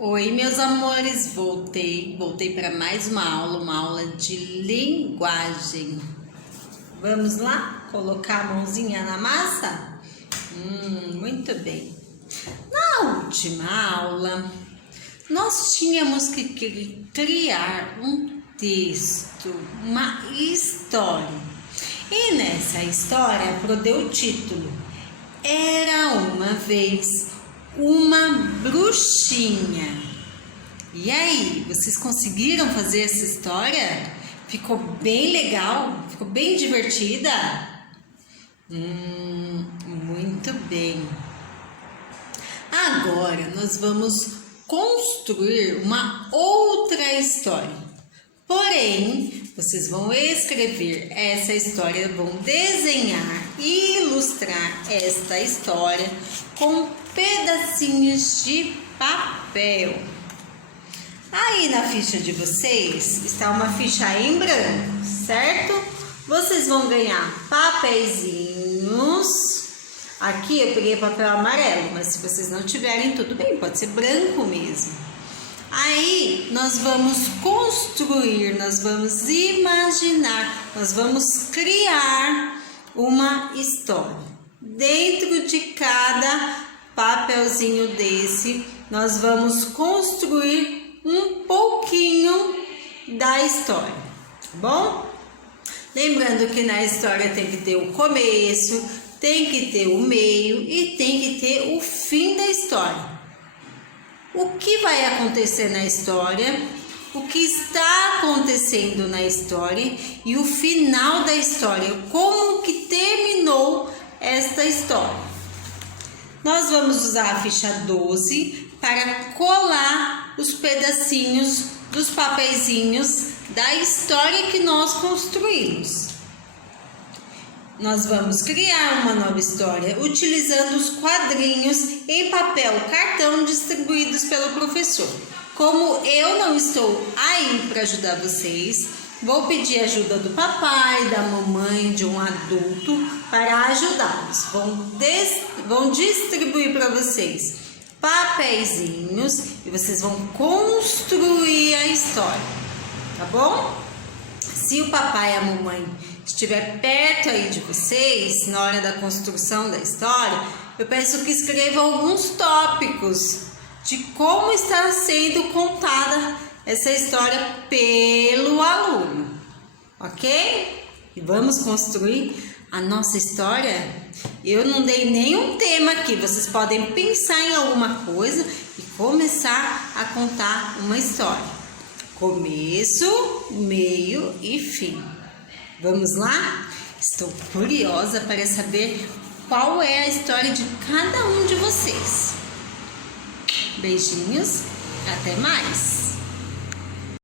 Oi, meus amores, voltei para mais uma aula de linguagem. Vamos lá colocar a mãozinha na massa? Muito bem. Na última aula, nós tínhamos que criar um texto, uma história. E nessa história, deu o título: Era uma vez uma bruxinha. E aí, vocês conseguiram fazer essa história? Ficou bem legal? Ficou bem divertida? Muito bem. Agora nós vamos construir uma outra história. Porém, vocês vão escrever essa história, vão desenhar e ilustrar esta história com pedacinhos de papel. Aí na ficha de vocês está uma ficha em branco, certo? Vocês vão ganhar papeizinhos. Aqui eu peguei papel amarelo, mas se vocês não tiverem, tudo bem, pode ser branco mesmo. Aí nós vamos construir, nós vamos imaginar, nós vamos criar uma história. Dentro de cada papelzinho desse, nós vamos construir um pouquinho da história, tá bom? Lembrando que na história tem que ter o começo, tem que ter o meio e tem que ter o fim da história. O que vai acontecer na história, o que está acontecendo na história e o final da história, como que terminou esta história. Nós vamos usar a ficha 12 para colar os pedacinhos dos papeizinhos da história que nós construímos. Nós vamos criar uma nova história utilizando os quadrinhos em papel cartão distribuídos pelo professor. Como eu não estou aí para ajudar vocês, vou pedir ajuda do papai, da mamãe, de um adulto para ajudá-los. Vão distribuir para vocês papeizinhos e vocês vão construir a história, tá bom? Se o papai e a mamãe estiver perto aí de vocês, na hora da construção da história, eu peço que escrevam alguns tópicos de como está sendo contada essa história pelo aluno, ok? E vamos construir a nossa história. Eu não dei nenhum tema aqui, vocês podem pensar em alguma coisa e começar a contar uma história. Começo, meio e fim. Vamos lá? Estou curiosa para saber qual é a história de cada um de vocês. Beijinhos, até mais!